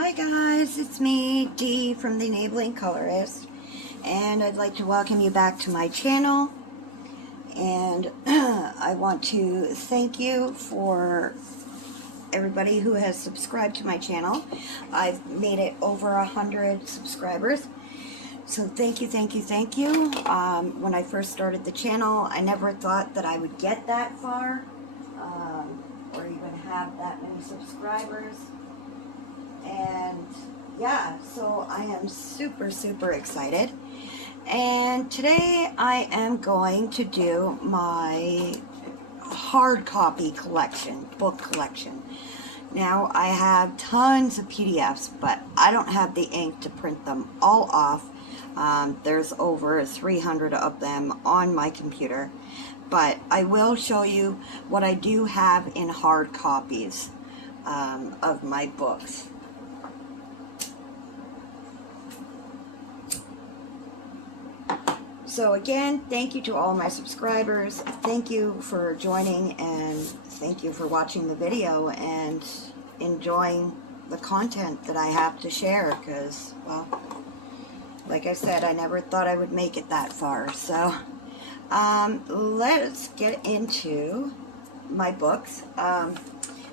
Hi guys, it's me, Dee from The Enabling Colorist, and I'd like to welcome you back to my channel. And I want to thank you for everybody who has subscribed to my channel. I've made it over 100 subscribers, so thank you, thank you, thank you. When I first started the channel, I never thought that I would get that far, or even have that many subscribers. And yeah, so I am super excited. And today I am going to do my hard copy collection, book collection. Now I have tons of PDFs, but I don't have the ink to print them all off. There's over 300 of them on my computer, but I will show you what I do have in hard copies of my books. So again, thank you to all my subscribers. Thank you for joining, and thank you for watching the video and enjoying the content that I have to share, because, well, like I said, I never thought I would make it that far. So let's get into my books.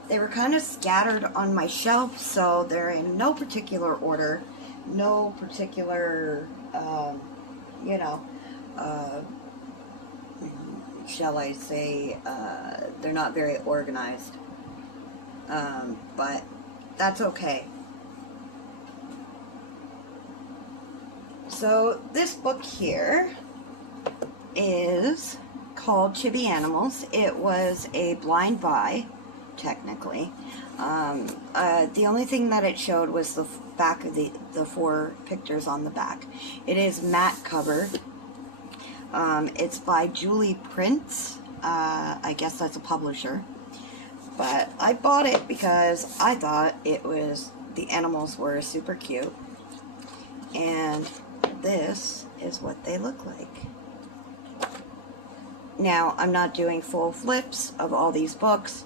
They were kind of scattered on my shelf, so they're in no particular order, no particular, you know, shall I say, they're not very organized, but that's okay. So this book here is called Chibi Animals. It was a blind buy, technically. The only thing that it showed was the back of the 4 pictures on the back. It is matte cover. It's by Julie Prince. I guess that's a publisher. But I bought it because I thought the animals were super cute. And this is what they look like. Now, I'm not doing full flips of all these books.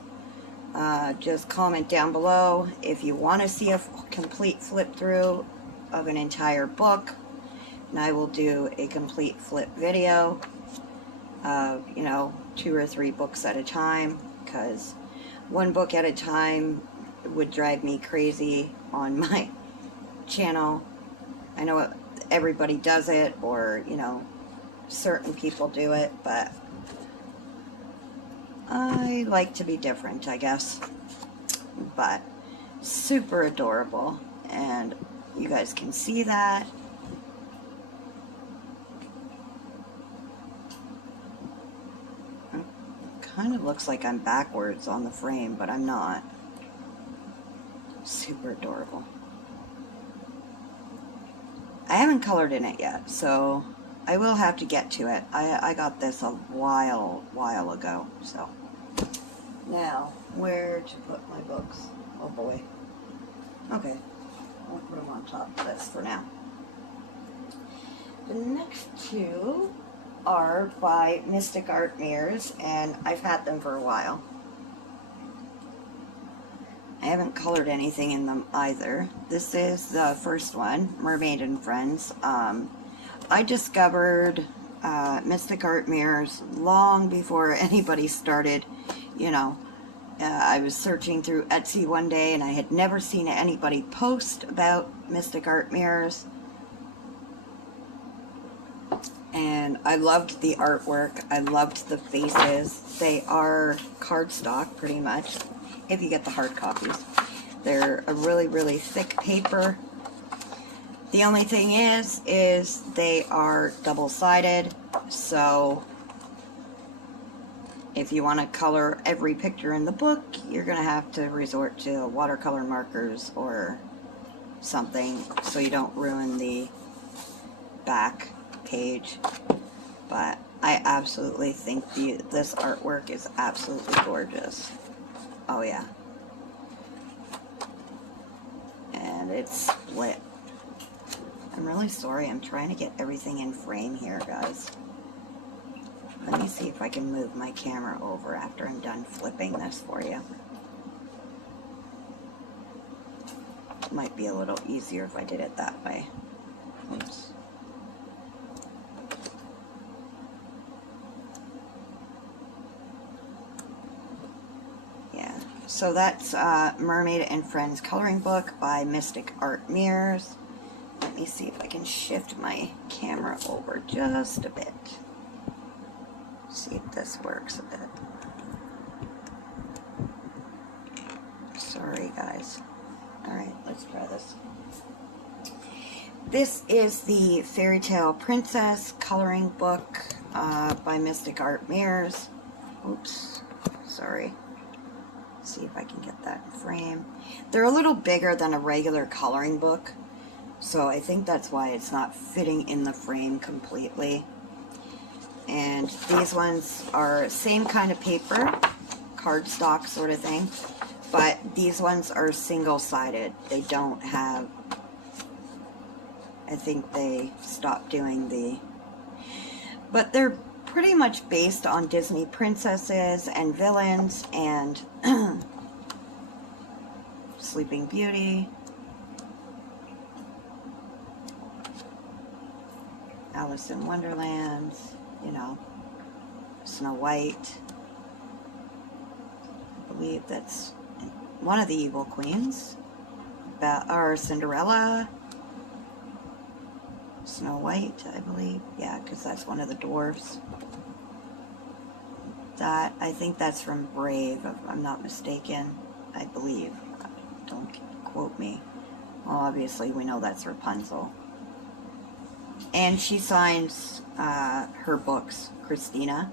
Just comment down below if you want to see a complete flip through of an entire book. And I will do a complete flip video of, 2 or 3 books at a time, because 1 book at a time would drive me crazy on my channel. I know everybody does it, or, certain people do it, but I like to be different, I guess. But super adorable, and you guys can see that. Kind of looks like I'm backwards on the frame, but I'm not. Super adorable. I haven't colored in it yet, so I will have to get to it. I got this a while ago, so. Now, where to put my books? Oh boy. Okay, I'll put them on top of this for now. The next 2 are by Mystic Art Mirrors, and I've had them for a while. I haven't colored anything in them either. This is the first one, Mermaid and Friends. I discovered Mystic Art Mirrors long before anybody started, I was searching through Etsy one day, and I had never seen anybody post about Mystic Art Mirrors. And I loved the artwork. I loved the faces. They are cardstock, pretty much, if you get the hard copies. They're a really thick paper. The only thing is they are double-sided, so if you want to color every picture in the book, you're going to have to resort to watercolor markers or something, so you don't ruin the back page. But I absolutely think this artwork is absolutely gorgeous. Oh yeah. And it's split. I'm really sorry, I'm trying to get everything in frame here, guys. Let me see if I can move my camera over after I'm done flipping this for you. Might be a little easier if I did it that way. Oops. Yeah, so that's Mermaid and Friends coloring book by Mystic Art Mirrors. Let me see if I can shift my camera over just a bit. See if this works a bit. Sorry guys. Alright, let's try this. This is the Fairy Tale Princess coloring book by Mystic Art Mirrors. Oops, sorry. Let's see if I can get that in frame. They're a little bigger than a regular coloring book, so I think that's why it's not fitting in the frame completely. And these ones are same kind of paper, cardstock sort of thing, but these ones are single-sided. They don't have, I think they stopped doing the, but they're pretty much based on Disney princesses and villains and Sleeping Beauty, Alice in Wonderland, you know, Snow White. I believe that's one of the evil queens, or Cinderella, Snow White, I believe. Yeah, because that's one of the dwarfs. That, I think that's from Brave, if I'm not mistaken. I believe. Don't quote me. Well, obviously we know that's Rapunzel. And she signs her books, Christina,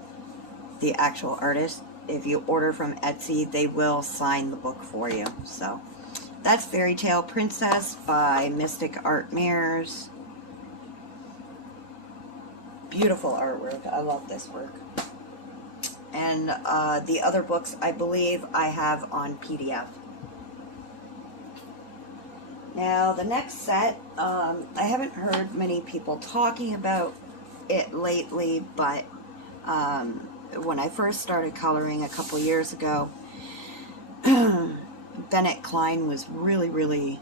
the actual artist. If you order from Etsy, they will sign the book for you. So, that's Fairy Tale Princess by Mystic Art Mirrors. Beautiful artwork. I love this work. And the other books, I believe, I have on PDF. Now, the next set, I haven't heard many people talking about it lately, but when I first started coloring a couple years ago, Bennett Klein was really, really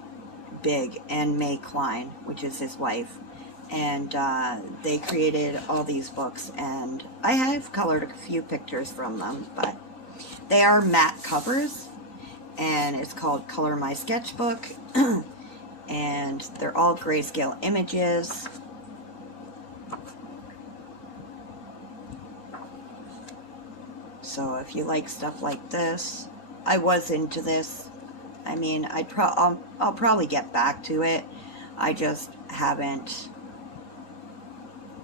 big, and May Klein, which is his wife, and they created all these books, and I have colored a few pictures from them, but they are matte covers, and it's called Color My Sketchbook, and they're all grayscale images. So if you like stuff like this, I was into this. I mean, I'll probably get back to it. I just haven't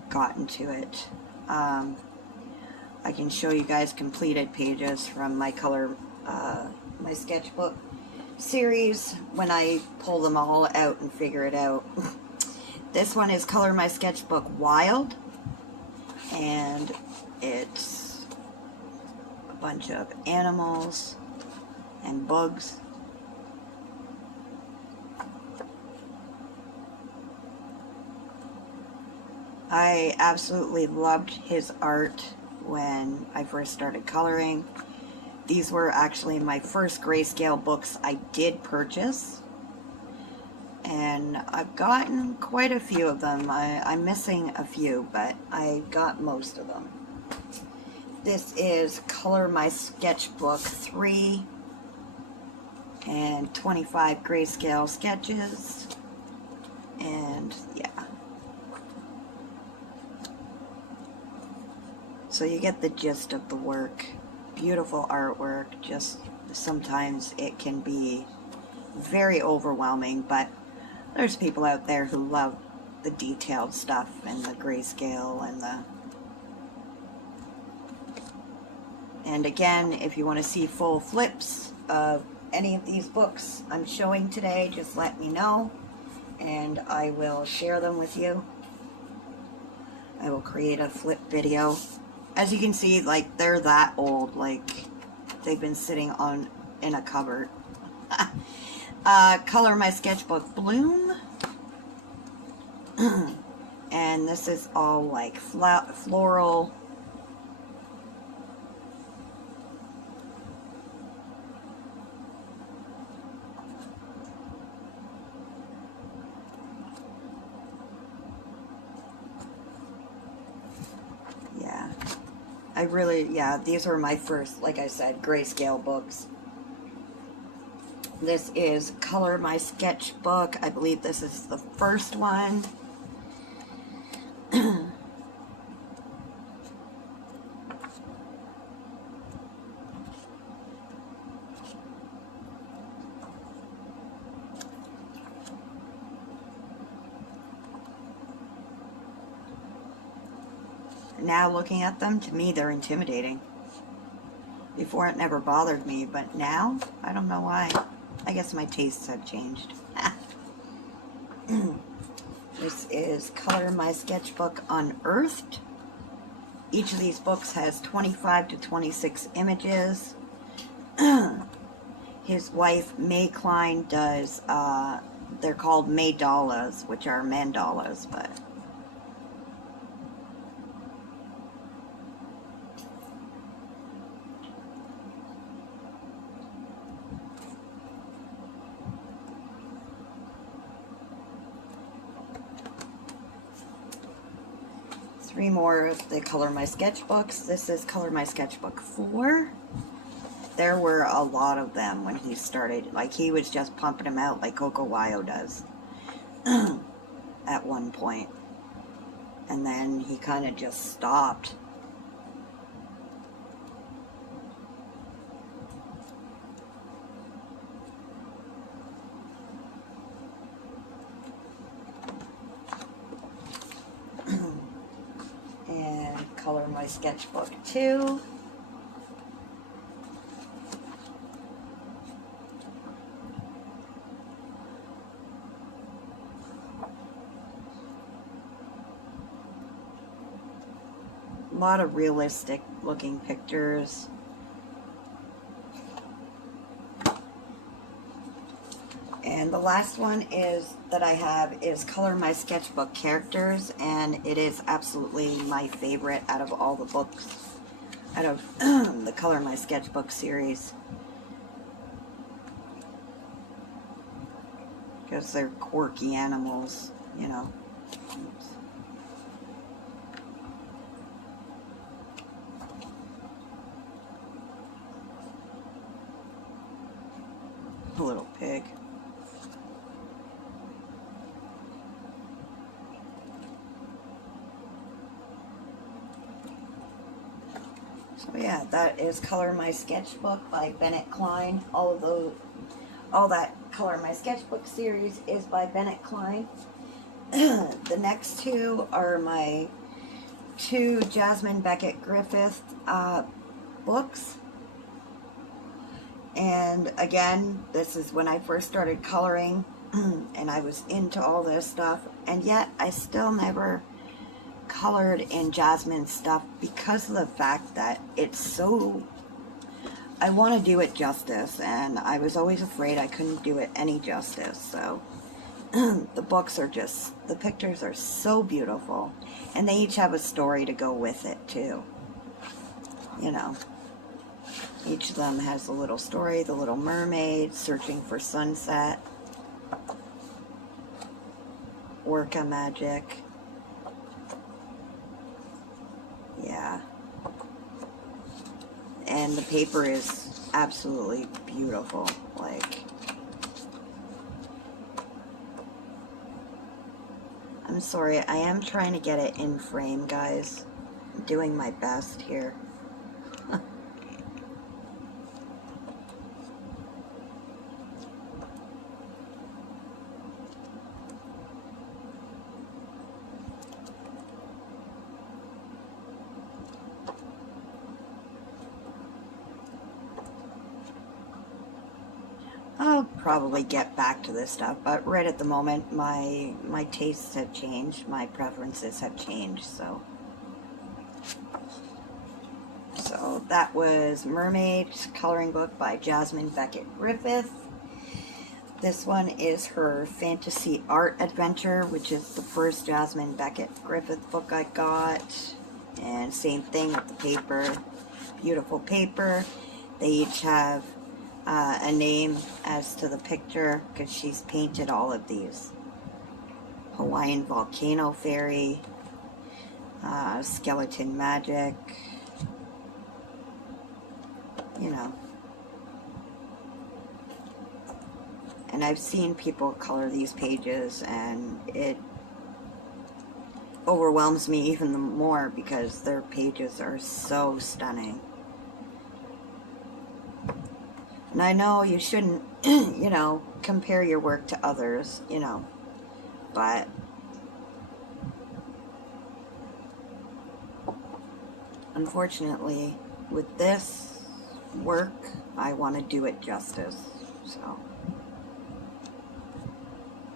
gotten to it. I can show you guys completed pages from my my sketchbook series when I pull them all out and figure it out. This one is Color My Sketchbook Wild, and it's a bunch of animals and bugs. I absolutely loved his art when I first started coloring. These were actually my first grayscale books I did purchase, and I've gotten quite a few of them. I'm missing a few, but I got most of them. This is Color My Sketchbook 3 and 25 grayscale sketches, and yeah. So you get the gist of the work. Beautiful artwork, just sometimes it can be very overwhelming, but there's people out there who love the detailed stuff and the grayscale and the... And again, if you want to see full flips of any of these books I'm showing today, just let me know and I will share them with you. I will create a flip video. As you can see, like, they're that old, like, they've been sitting in a cupboard. Color My Sketchbook Bloom. And this is all, like, floral. I really, yeah, these were my first, like I said, grayscale books. This is Color My Sketchbook. I believe this is the first one. Now looking at them, to me they're intimidating. Before it never bothered me, but now, I don't know why. I guess my tastes have changed. This is Color My Sketchbook Unearthed. Each of these books has 25 to 26 images. His wife, May Klein, does, they're called mandalas, which are mandalas, but... Three more of the Color My Sketchbooks. This is Color My Sketchbook 4. There were a lot of them when he started. Like, he was just pumping them out like Coco Wyo does at one point. And then he kind of just stopped. And Color My Sketchbook 2. A lot of realistic looking pictures. And the last one is that I have is Color My Sketchbook Characters, and it is absolutely my favorite out of all the books, out of the Color My Sketchbook series. Because they're quirky animals, you know. Oops. A little pig. So yeah, that is Color My Sketchbook by Bennett Klein. All that Color My Sketchbook series is by Bennett Klein. The next two are my two Jasmine Beckett Griffith books. And again, this is when I first started coloring and I was into all this stuff, and yet I still never colored in Jasmine stuff because of the fact that it's so, I want to do it justice, and I was always afraid I couldn't do it any justice. So the books are just, the pictures are so beautiful, and they each have a story to go with it too, you know. Each of them has a little story. The Little Mermaid, Searching for Sunset, Orca Magic. Yeah. And the paper is absolutely beautiful. Like, I'm sorry, I am trying to get it in frame, guys. I'm doing my best here. I'll probably get back to this stuff, but right at the moment, my tastes have changed, my preferences have changed, so that was Mermaid coloring book by Jasmine Beckett Griffith. This one is her fantasy art adventure, which is the first Jasmine Beckett Griffith book I got, and same thing with the paper, beautiful paper. They each have a name as to the picture because she's painted all of these. Hawaiian Volcano Fairy, Skeleton Magic, you know. And I've seen people color these pages, and it overwhelms me even more because their pages are so stunning. And I know you shouldn't, you know, compare your work to others, you know, but unfortunately, with this work, I want to do it justice, so,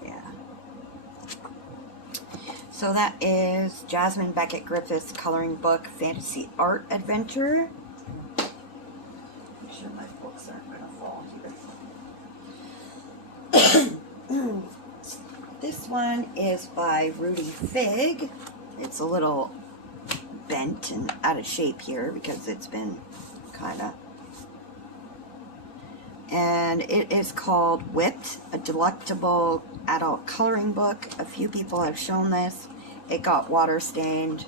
yeah. So that is Jasmine Beckett Griffith's coloring book, Fantasy Art Adventure. Make sure my books aren't going to fall here. This one is by Rudy Fig. It's a little bent and out of shape here because it's been kind of... And it is called Whipped, a delectable adult coloring book. A few people have shown this. It got water stained,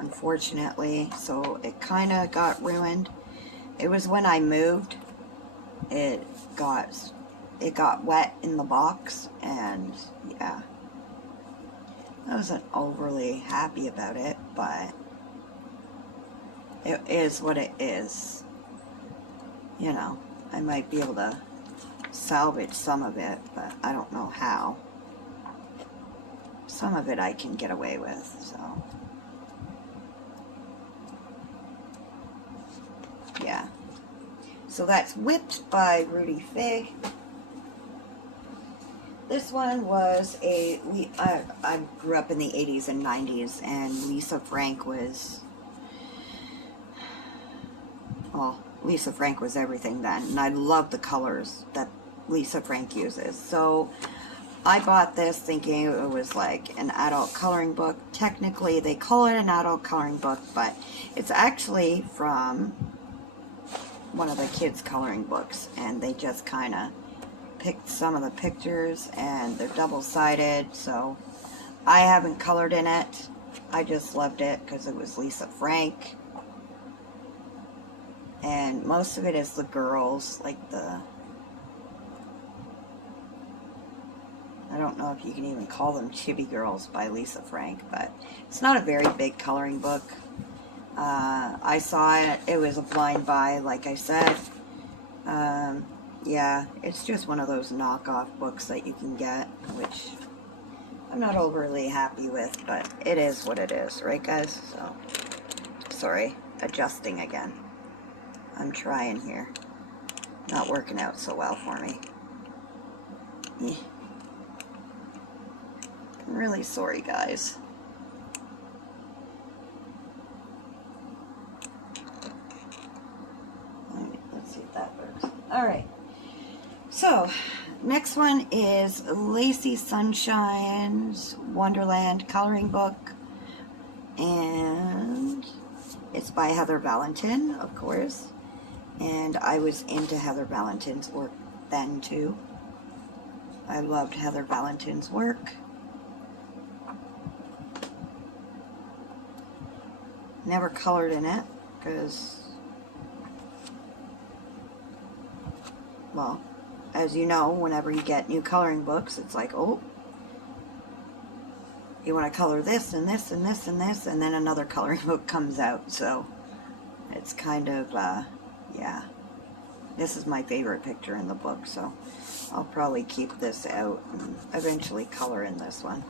unfortunately, so it kind of got ruined. It was when I moved. It got wet in the box, and yeah, I wasn't overly happy about it, but it is what it is. You know, I might be able to salvage some of it, but I don't know how. Some of it I can get away with, so yeah. So that's Whipped by Rudy Fig. This one was I grew up in the 80s and 90s, and Lisa Frank was, well, Lisa Frank was everything then, and I love the colors that Lisa Frank uses. So I bought this thinking it was like an adult coloring book. Technically, they call it an adult coloring book, but it's actually from one of the kids' coloring books, and they just kind of picked some of the pictures, and they're double-sided, so I haven't colored in it. I just loved it because it was Lisa Frank, and most of it is the girls, like the, I don't know if you can even call them Chibi Girls by Lisa Frank, but it's not a very big coloring book. I saw it, it was a blind buy, like I said. Yeah, it's just one of those knockoff books that you can get, which I'm not overly happy with, but it is what it is, right guys? So, sorry, adjusting again. I'm trying here. Not working out so well for me. I'm really sorry, guys. Let's see if that works. Alright. So, next one is Lacey Sunshine's Wonderland coloring book. And it's by Heather Valentin, of course. And I was into Heather Valentin's work then, too. I loved Heather Valentin's work. Never colored in it, because, well, as you know, whenever you get new coloring books, it's like, oh, you want to color this and this and this and this, and then another coloring book comes out, so it's kind of, yeah. This is my favorite picture in the book, so I'll probably keep this out and eventually color in this one.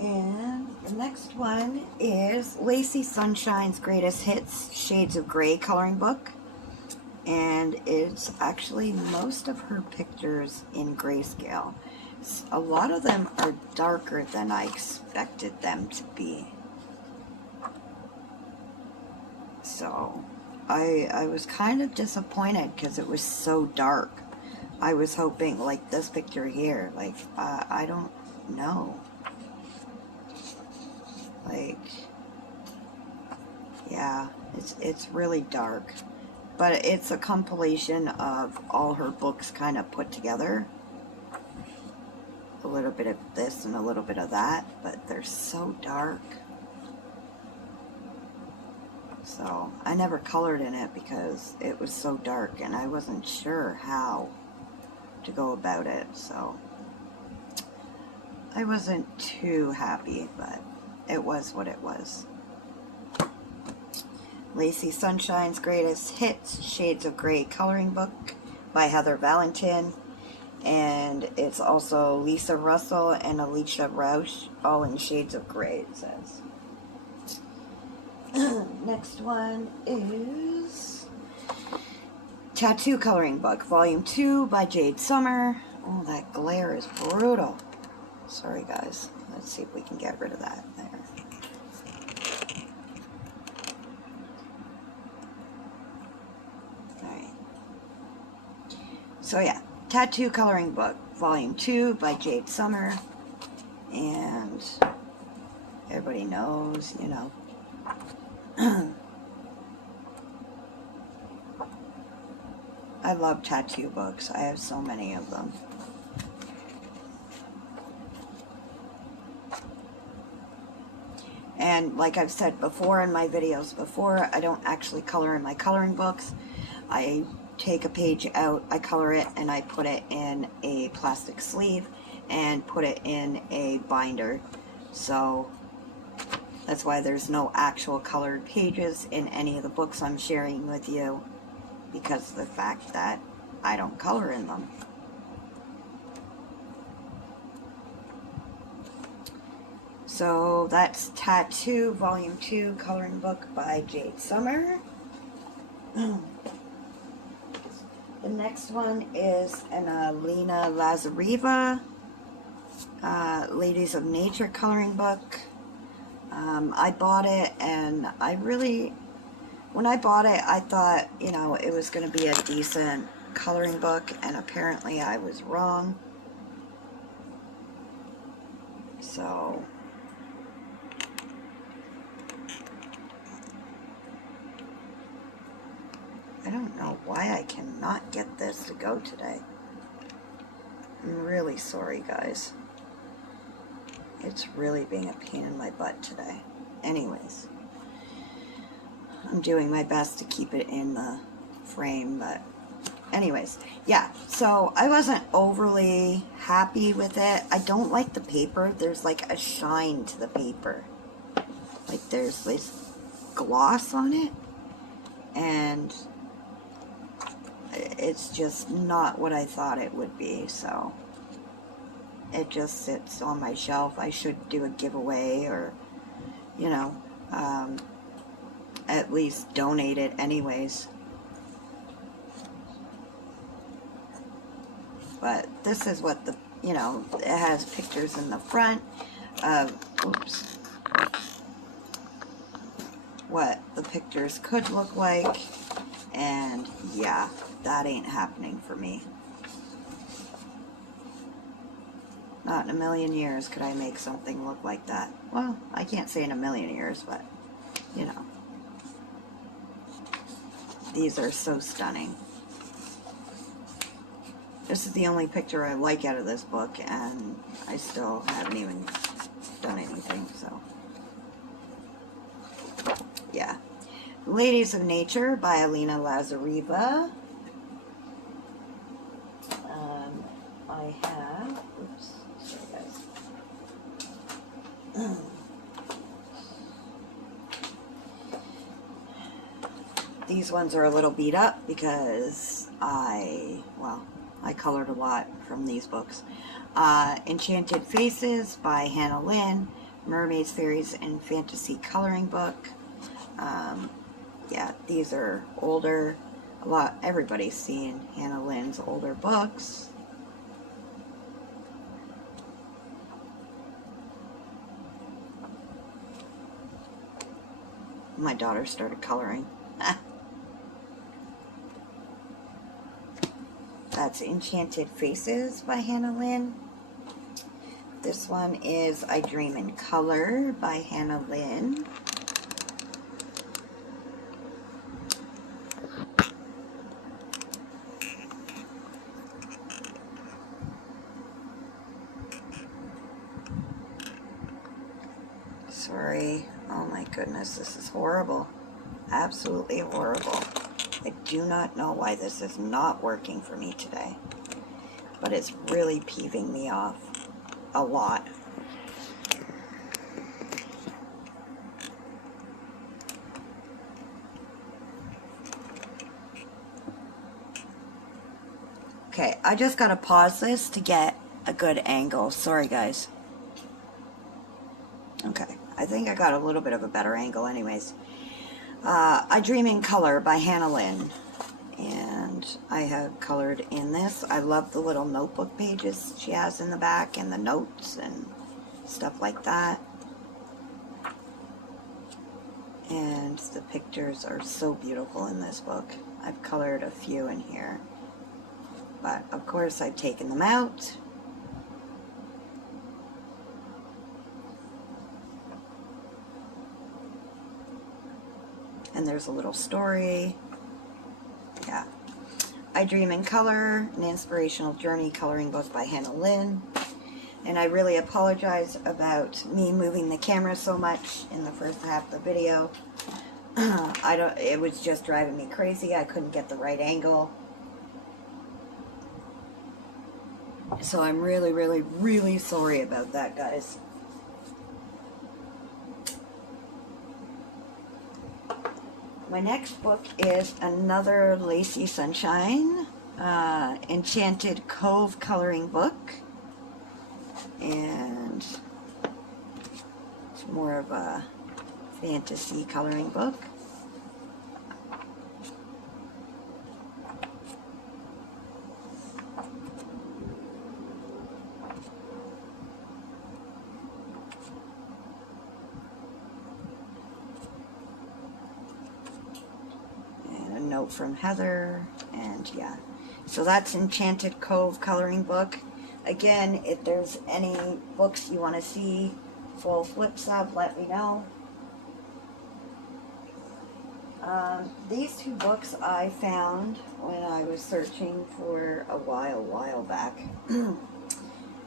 And the next one is Lacey Sunshine's Greatest Hits Shades of Grey coloring book. And it's actually most of her pictures in grayscale. A lot of them are darker than I expected them to be. So I was kind of disappointed because it was so dark. I was hoping, like this picture here, like, I don't know. Like, yeah, it's really dark. But it's a compilation of all her books kind of put together. A little bit of this and a little bit of that, but they're so dark. So I never colored in it because it was so dark and I wasn't sure how to go about it. So I wasn't too happy, but it was what it was. Lacey Sunshine's Greatest Hits, Shades of Grey coloring book by Heather Valentin. And it's also Lisa Russell and Alicia Rausch, all in Shades of Grey, it says. Next one is Tattoo Coloring Book, Volume 2 by Jade Summer. Oh, that glare is brutal. Sorry, guys. Let's see if we can get rid of that there. Alright. So, yeah. Tattoo Coloring Book, Volume 2 by Jade Summer. And everybody knows, you know. I love tattoo books. I have so many of them. And like I've said before in my videos before, I don't actually color in my coloring books. I take a page out, I color it, and I put it in a plastic sleeve and put it in a binder. So that's why there's no actual colored pages in any of the books I'm sharing with you, because of the fact that I don't color in them. So that's Tattoo Volume 2 coloring book by Jade Summer. The next one is an Alina Lazareva Ladies of Nature coloring book. I bought it, and when I bought it, I thought, you know, it was going to be a decent coloring book, and apparently I was wrong. So I don't know why I cannot get this to go today. I'm really sorry, guys. It's really being a pain in my butt today. Anyways, I'm doing my best to keep it in the frame, but anyways, yeah, so I wasn't overly happy with it. I don't like the paper. There's like a shine to the paper. Like there's this gloss on it, and it's just not what I thought it would be, so it just sits on my shelf. I should do a giveaway, or, you know, at least donate it anyways. But this is what the, you know, it has pictures in the front of, oops, what the pictures could look like, and yeah, that ain't happening for me. Not in a million years could I make something look like that. Well, I can't say in a million years, but, you know. These are so stunning. This is the only picture I like out of this book, and I still haven't even done anything, so. Yeah. Ladies of Nature by Alina Lazareva. I have, oops, sorry guys. These ones are a little beat up because I colored a lot from these books. Enchanted Faces by Hannah Lynn, Mermaids, Fairies, and Fantasy coloring book. Yeah, these are older. Everybody's seen Hannah Lynn's older books. My daughter started coloring. That's Enchanted Faces by Hannah Lynn. This one is I Dream in Color by Hannah Lynn. Sorry. Oh my goodness, this is horrible. absolutely horrible. I do not know why this is not working for me today, but it's really peeving me off a lot. Okay, I just gotta pause this to get a good angle. Sorry, guys. Okay, I think I got a little bit of a better angle anyways. I Dream in Color by Hannah Lynn. And I have colored in this. I love the little notebook pages she has in the back and the notes and stuff like that. And the pictures are so beautiful in this book. I've colored a few in here. But of course I've taken them out. And there's a little story. Yeah. I Dream in Color, an inspirational journey coloring book by Hannah Lynn. And I really apologize about me moving the camera so much in the first half of the video. It was just driving me crazy. I couldn't get the right angle. So I'm really, really, really sorry about that, guys. My next book is another Lacey Sunshine, Enchanted Cove coloring book. And it's more of a fantasy coloring book. Note from Heather, and yeah, so that's Enchanted Cove coloring book. Again, if there's any books you want to see full flips of, let me know. These two books I found when I was searching for a while back.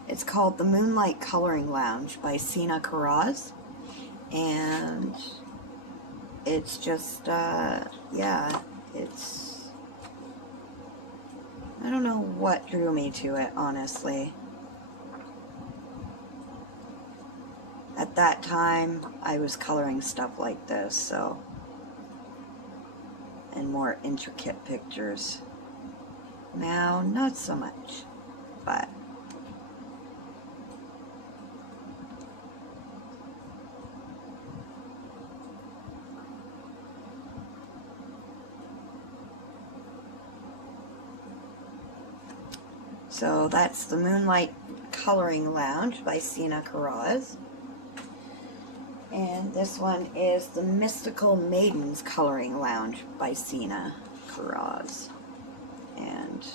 It's called The Moonlight Coloring Lounge by Sina Karaz, and it's just yeah, it's, I don't know what drew me to it, honestly. At that time, I was coloring stuff like this, so, and more intricate pictures. Now, not so much, but so that's the Moonlight Coloring Lounge by Sina Karaz. And this one is the Mystical Maidens Coloring Lounge by Sina Karaz. And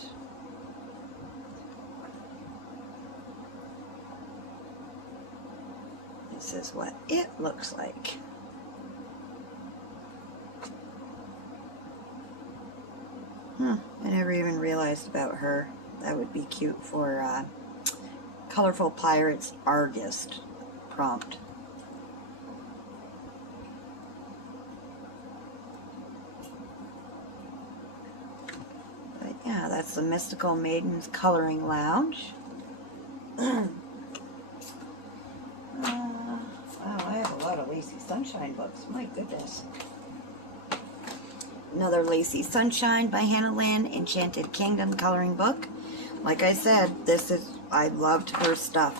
this is what it looks like. I never even realized about her. That would be cute for Colorful Pirates Argist prompt. But yeah, that's the Mystical Maidens Coloring Lounge. Wow, I have a lot of Lacey Sunshine books. My goodness. Another Lacey Sunshine by Hannah Lynn, Enchanted Kingdom coloring book. Like I said, I loved her stuff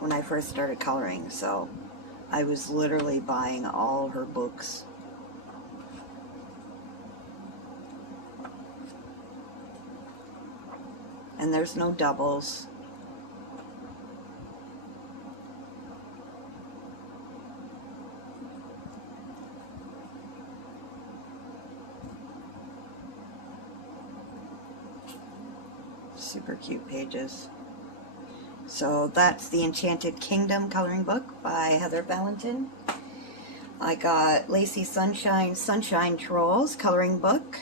when I first started coloring, so I was literally buying all her books. And there's no doubles. Super cute pages. So that's the Enchanted Kingdom coloring book by Heather Valentin. I got Lacey Sunshine Sunshine Trolls coloring book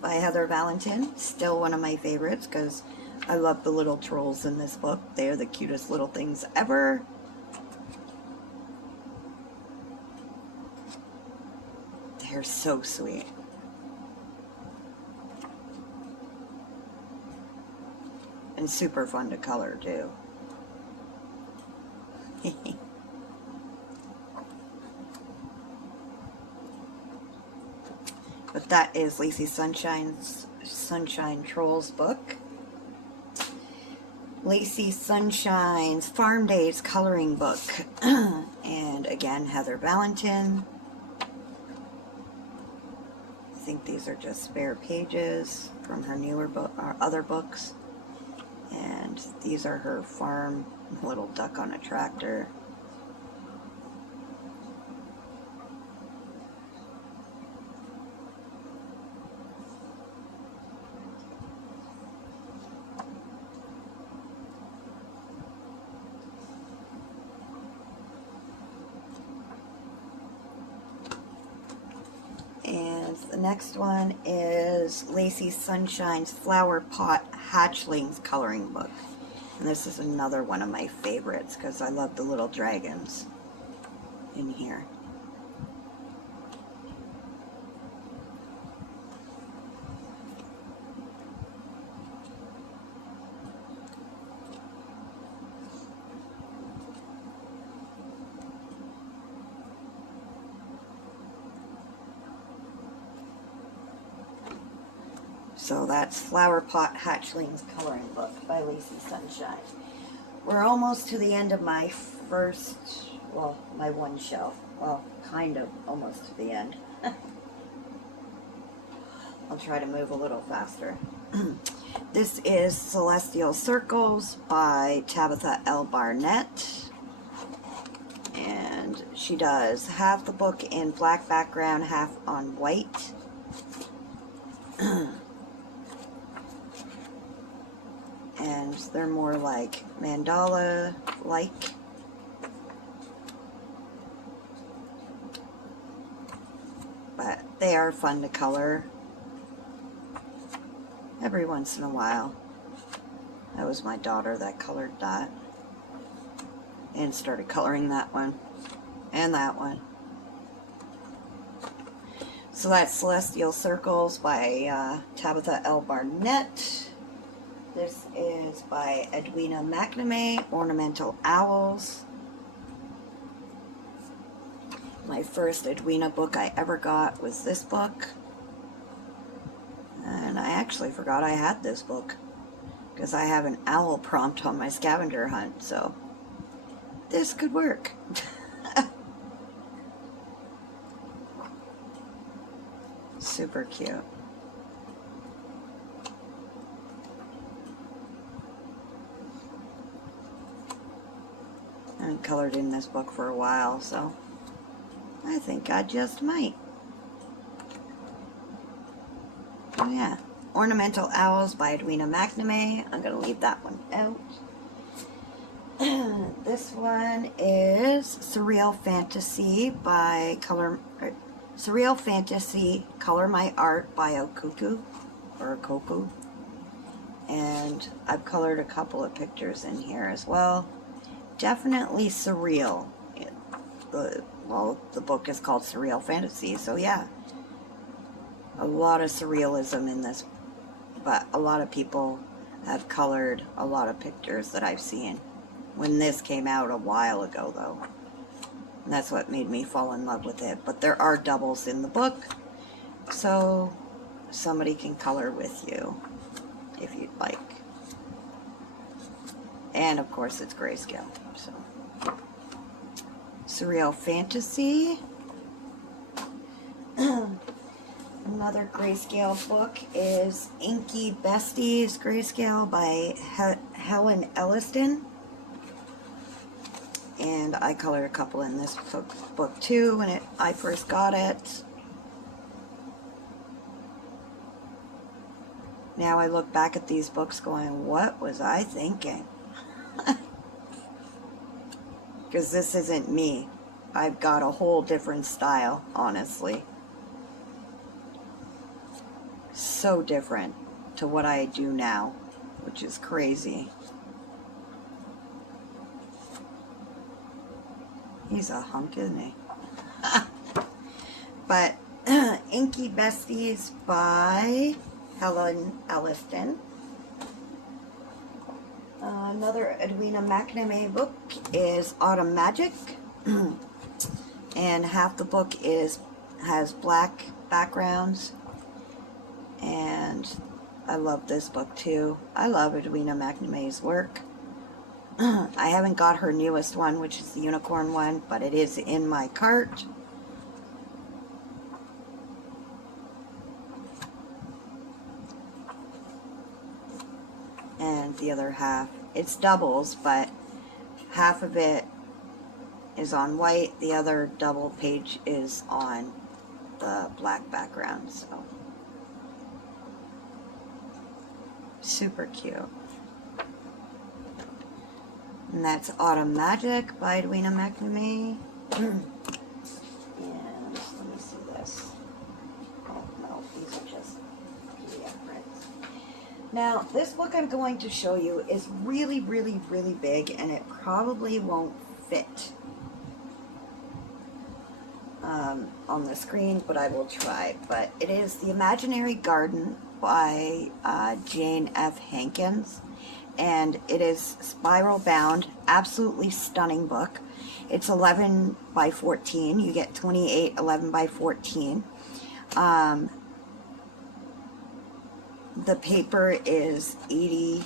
by Heather Valentin. Still one of my favorites because I love the little trolls in this book. They are the cutest little things ever. They're so sweet. And super fun to color too. But that is Lacey Sunshine's Sunshine Trolls book. Lacey Sunshine's Farm Days coloring book. And again, Heather Valentin. I think these are just spare pages from her newer book, or other books. And these are her farm, little duck on a tractor. And the next one is Lacey Sunshine's Flower Pot Hatchlings coloring book. And this is another one of my favorites because I love the little dragons in here. So that's Flower Pot Hatchlings coloring book by Lacey Sunshine. We're almost to the end of my first, well, my one shelf. Well, kind of almost to the end. I'll try to move a little faster. This is Celestial Circles by Tabitha L. Barnett. And she does half the book in black background, half on white. And they're more like mandala-like. But they are fun to color every once in a while. That was my daughter that colored that. And started coloring that one. And that one. So that's Celestial Circles by Tabitha L. Barnett. This is by Edwina McNamee, Ornamental Owls. My first Edwina book I ever got was this book. And I actually forgot I had this book because I have an owl prompt on my scavenger hunt, so this could work. Super cute. I haven't colored in this book for a while, so I think I just might. Oh yeah, Ornamental Owls by Edwina McNamee. I'm going to leave that one out. This one is Surreal Fantasy by Surreal Fantasy Color My Art by Okuku, or Koku. And I've colored a couple of pictures in here as well. Definitely surreal. Well, the book is called Surreal Fantasy, so yeah. A lot of surrealism in this, but a lot of people have colored a lot of pictures that I've seen. When this came out a while ago, though. And that's what made me fall in love with it. But there are doubles in the book, so somebody can color with you if you'd like. And of course it's grayscale. So Surreal Fantasy. Another grayscale book is Inky Besties Grayscale by Helen Elliston. And I colored a couple in this book too when I first got it. Now I look back at these books going, what was I thinking? Because this isn't me. I've got a whole different style, honestly. So different to what I do now, which is crazy. He's a hunk, isn't he? But Inky Besties by Helen Elliston. Another Edwina McNamee book is Autumn Magic. And half the book has black backgrounds. And I love this book too. I love Edwina McNamee's work. I haven't got her newest one, which is the unicorn one, but it is in my cart. And the other half, it's doubles, but half of it is on white, the other double page is on the black background. So super cute. And that's Autumn Magic by Edwina McNamee. And let me see this. Oh no, these are just PDF prints. Now, this book I'm going to show you is really, really, really big, and it probably won't fit on the screen, but I will try. But it is The Imaginary Garden by Jane F. Hankins. And it is spiral bound, absolutely stunning book. It's 11 by 14. You get 28 11 by 14. The paper is 80.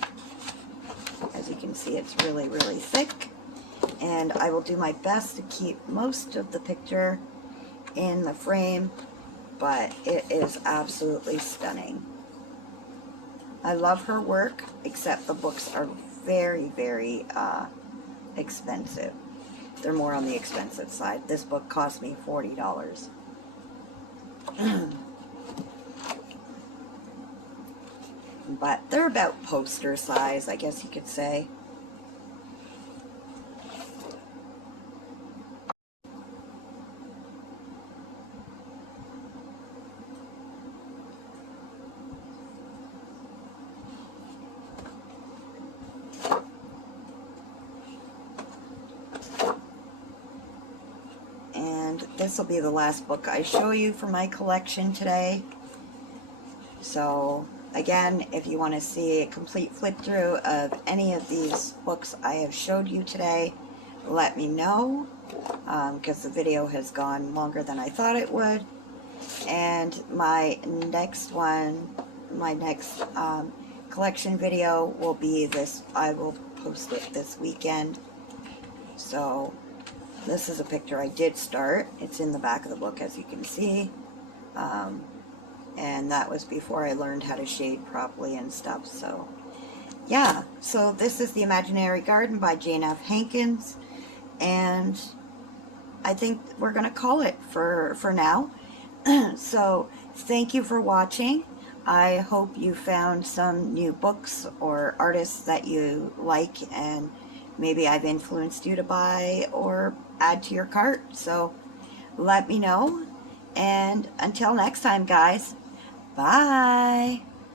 As you can see, it's really, really thick. And I will do my best to keep most of the picture in the frame, but it is absolutely stunning. I love her work, except the books are very, very expensive. They're more on the expensive side. This book cost me $40. But they're about poster size, I guess you could say. This will be the last book I show you for my collection today. So again, if you want to see a complete flip through of any of these books I have showed you today, let me know, because the video has gone longer than I thought it would. And my next collection video will be this. I will post it this weekend. So this is a picture I did start. It's in the back of the book, as you can see. And that was before I learned how to shade properly and stuff. So, yeah. So this is The Imaginary Garden by Jane F. Hankins. And I think we're going to call it for now. So, thank you for watching. I hope you found some new books or artists that you like, and maybe I've influenced you to buy or add to your cart. So let me know. And until next time, guys, bye.